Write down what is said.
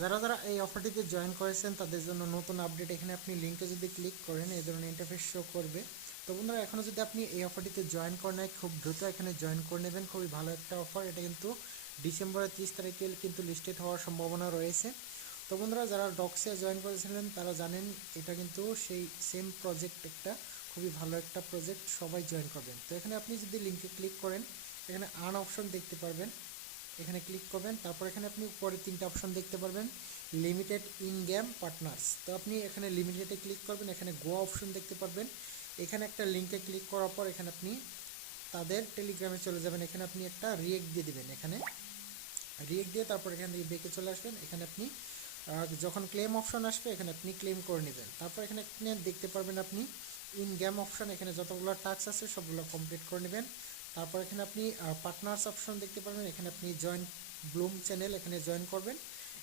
যারা যারা এই অফারটিতে জয়েন করেছেন তাদের জন্য নতুন আপডেট, এখানে আপনি লিঙ্কে যদি ক্লিক করেন এই ধরনের ইন্টারফেস শো করবে। তো বন্ধুরা এখনও যদি আপনি এই অফারটিতে জয়েন করে নেয় খুব দ্রুত এখানে জয়েন করে নেবেন, খুবই ভালো একটা অফার। এটা কিন্তু ডিসেম্বরের 30 তারিখে কিন্তু লিস্টেড হওয়ার সম্ভাবনা রয়েছে। তো বন্ধুরা যারা ডক্সে জয়েন করেছিলেন তারা জানেন এটা কিন্তু সেই সেম প্রজেক্ট, একটা খুবই ভালো একটা প্রজেক্ট, সবাই জয়েন করবেন। তো এখানে আপনি যদি লিঙ্কে ক্লিক করেন এখানে আর্ন অপশন দেখতে পারবেন, এখানে ক্লিক করবেন। তারপর এখানে আপনি উপরে তিনটা অপশন দেখতে পারবেন, লিমিটেড ইন গেম পার্টনার্স। তো আপনি এখানে লিমিটেডে ক্লিক করবেন, এখানে গো অপশন দেখতে পারবেন। এখানে একটা লিঙ্কে ক্লিক করার পর এখানে আপনি তাদের টেলিগ্রামে চলে যাবেন, এখানে আপনি একটা রিয়েক্ট দিয়ে দিবেন, এখানে রিয়েক্ট দিয়ে তারপর এখান থেকে বেঁকে চলে আসবেন। এখানে আপনি যখন ক্লেম অপশন আসবে এখানে আপনি ক্লেম করে নেবেন। তারপর এখানে দেখতে পারবেন আপনি ইন গেম অপশন, এখানে যতগুলো টাস্ক আছে সবগুলো কমপ্লিট করে নেবেন। তারপর এখানে আপনি পার্টনার্স অপশন দেখতে পারবেন, এখানে আপনি জয়েন ব্লুম চ্যানেল এখানে জয়েন করবেন।